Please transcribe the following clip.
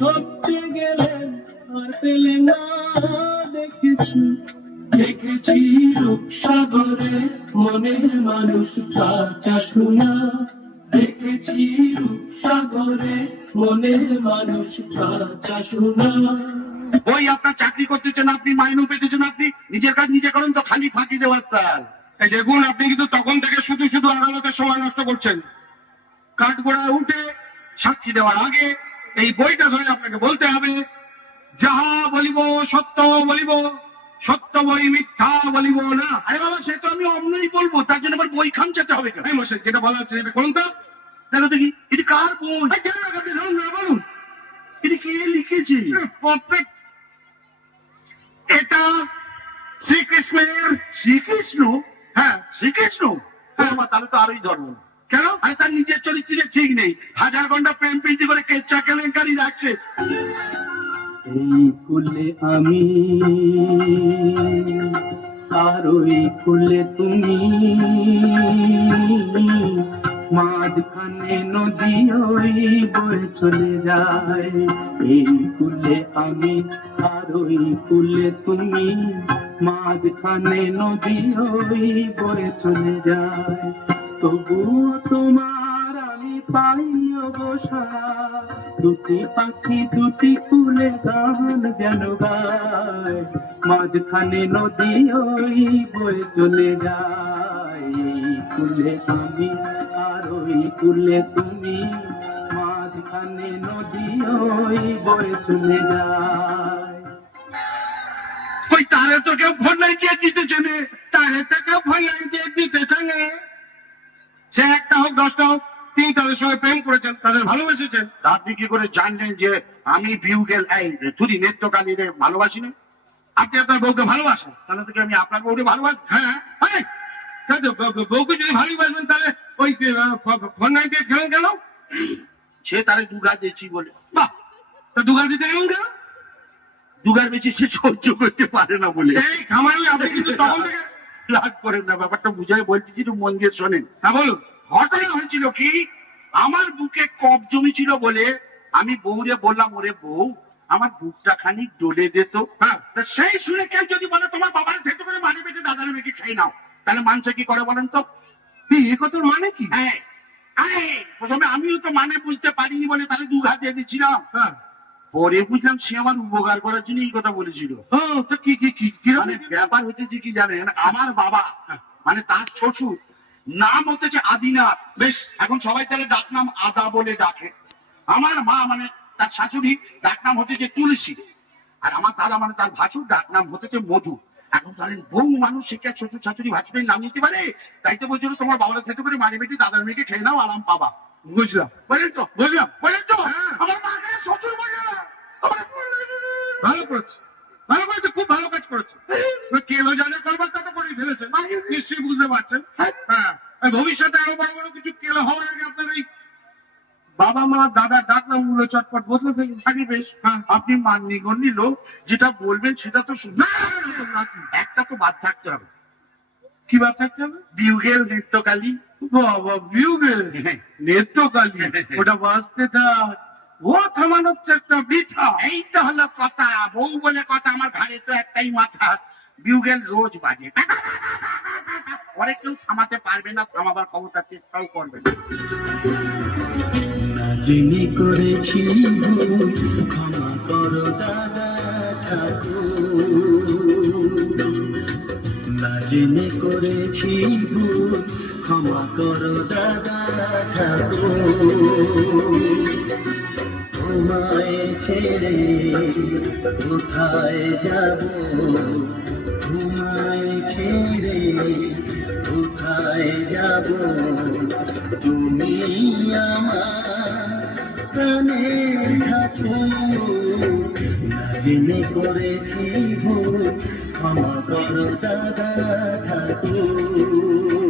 ধরতে গেলেন আর পেলে না, দেখেছি দেখেছি রূপসাগরে মনের মানুষ কাঁচা সোনা, দেখেছি রূপসাগরে মনের মানুষ কাঁচা সোনা। ওই আপনার চাকরি করতেছেন, আপনি মাইনে পেতেছেন, আপনি নিজের কাজ নিজে করেন তো, খালি ফাঁকি দেওয়ার তার। এই দেখুন, আপনি কিন্তু তখন থেকে শুধু শুধু আদালতের সময় নষ্ট করছেন। কাঠগোড়ায় উঠে সাক্ষী দেওয়ার আগে এই বইটা ধরে আপনাকে বলতে হবে, যাহা বলিব সত্য বলিব, সত্য বই মিথ্যা বলিব না। আরে বাবা, সে তো আমি অমনই বলবো, তার জন্য আবার বই খামচাতে হবে কেন? মশাই, যেটা বলা হচ্ছে সেটা করুন তো। তাহলে দেখি এটি কার বই? আপনি ধরুন না, বলুন এটি কে লিখেছে? প্রত্যেক এটা শ্রীকৃষ্ণের। শ্রীকৃষ্ণ? হ্যাঁ, শ্রীকৃষ্ণ। হ্যাঁ, তাহলে তো আরোই ধর্ম। কেন? আরে তার নিজের চরিত্রে ঠিক নেই, হাজার ঘন্টা প্রেম প্রীতি করে কেচ্চা কেলেঙ্কারি রাখছে। এই ফুলে আমি আর ওই ফুলে তুমি, মাঝখানে নদী ওই বয়ে চলে যায়। এই ফুলে আমি আর ওই ফুলে তুমি, মাঝখানে নদী ওই বয়ে চলে যায়। তবুও তোমার আমি পাই অবসা, দুটি পাখি দুটি ফুলে গান যেন গায়, মাঝখানে নদী ওই বয়ে চলে যায়। এই ফুলে আমি আর ওই ফুলে তুমি, মাঝখানে নদী ওই বয়ে চলে যায়। ওই তারে তো কেউ ফোন লাগিয়ে দিতেছে না, তারে তো কেউ ফোন লাগিয়ে দিতেছে না। সে একটা হোক, 10টা হোক, তিনি তাদের সঙ্গে প্রেম করেছেন, তাদের ভালোবেসেছেন। আপনি কি করে জানলেন যে আমি বিউগেল এই তুরি নেত্রকালীরে ভালোবাসি না? আপনি আপনার বউকে ভালোবাসেন, তাহলে থেকে আমি আপনার বউকে ভালোবাসি। হ্যাঁ, বউকে যদি ভালোবাসবেন তাহলে ওই ফোন লাগিয়ে খেলেন কেন? সে তারে দুগা দিয়েছি বলে। বাহ, তা দুগা দিতে গেলেন কেন? দুগার বেশি সে সহ্য করতে পারে না বলে। এই খামারি, আপনি কিন্তু তখন থেকে রাগ করেন না, ব্যাপারটা বুঝাই বলছি, একটু মন দিয়ে শোনেন। হ্যাঁ বলুন। ঘটনা হয়েছিল কি, আমার বুকে কফ জমেছিল বলে আমি বউরে বললাম, ওরে বউ আমার বুকটা খানিক ডলে যেত। হ্যাঁ, সেই শুনে কেউ যদি বলে তোমার বাবার থেতো করে মানি বেটে দাদার মেয়েকে খেয়ে নাও, তাহলে মানুষে কি করে বলেন তো? এ কথার মানে কি? হ্যাঁ, প্রথমে আমিও তো মানে বুঝতে পারিনি বলে তাহলে দুঘা দিয়ে দিচ্ছিলাম। হ্যাঁ, পরে বুঝলাম সে আমার উপকার করার জন্য এই কথা বলেছিল। মানে ব্যাপার হচ্ছে কি জানেন, আমার বাবা মানে তার শ্বশুর নাম হচ্ছে আদিনাথ। বেশ, এখন সবাই তাহলে ডাক নাম আদা বলে ডাকে। আমার মা মানে তার শাশুড়ি ডাক নাম হচ্ছে তুলসী, আর আমার দাদা মানে তার ভাসুর ডাক নাম হচ্ছে মধু। এখন ধরেন বহু মানুষ শিক্ষা শ্বশুর শাশুড়ি ভাসুরের নাম নিতে পারে, তাই তো বলছিল তোমার বাবারা থেতো করে মানি বেটি দাদার মেয়েকে খেয়ে নাও, আরাম পাবা। বুঝলাম, বলেন তো, বুঝলাম, বলেন তো। আমার মাকে শ্বশুর বলে ভালো করেছে, ভালো করেছে, খুব ভালো কাজ করেছে। কেলো জানে করবার তা তো করেই ফেলেছে, নিশ্চয়ই বুঝতে পারছেন। হ্যাঁ, ভবিষ্যতে আরো বড় বড় কিছু কেলো হওয়ার আগে আপনার এই বাবা মা দাদা ডাক নাম গুলো চটপট বদলে ফেলুন। থাকি বেশ। হ্যাঁ, আপনি মাননি গণ্যি লোক, যেটা বলবেন সেটা তো একটা তো বাদ থাকতে হবে। কি বাদ থাকতে হবে? বিউগেল নেত্রকালী। বাবা, বিউগেল নেত্রকালী, ওটা বাঁচতে থাক, ও থামানোর চেষ্টা বৃথা। এই তো হলো কথা, বউ বলে কথা, আমার ঘরে তো একটাই মাথা, বিউগেল রোজ বাজে। পরে কেউ থামাতে পারবে না, থামাবার ক্ষমতা চেষ্টাও করবে না। জেনে করেছি ক্ষমা করো দাদা ঠাকুর, না জেনে করেছি ক্ষমা করো দাদা ঠাকুর। তোমায় ছেড়ে কোথায় যাব, তোমায় ছেড়ে কোথায় যাব, তুমি আমার প্রাণের ঠাকুর, না জেনে করেছি ভুল, ক্ষমা করো দাদা ঠাকুর।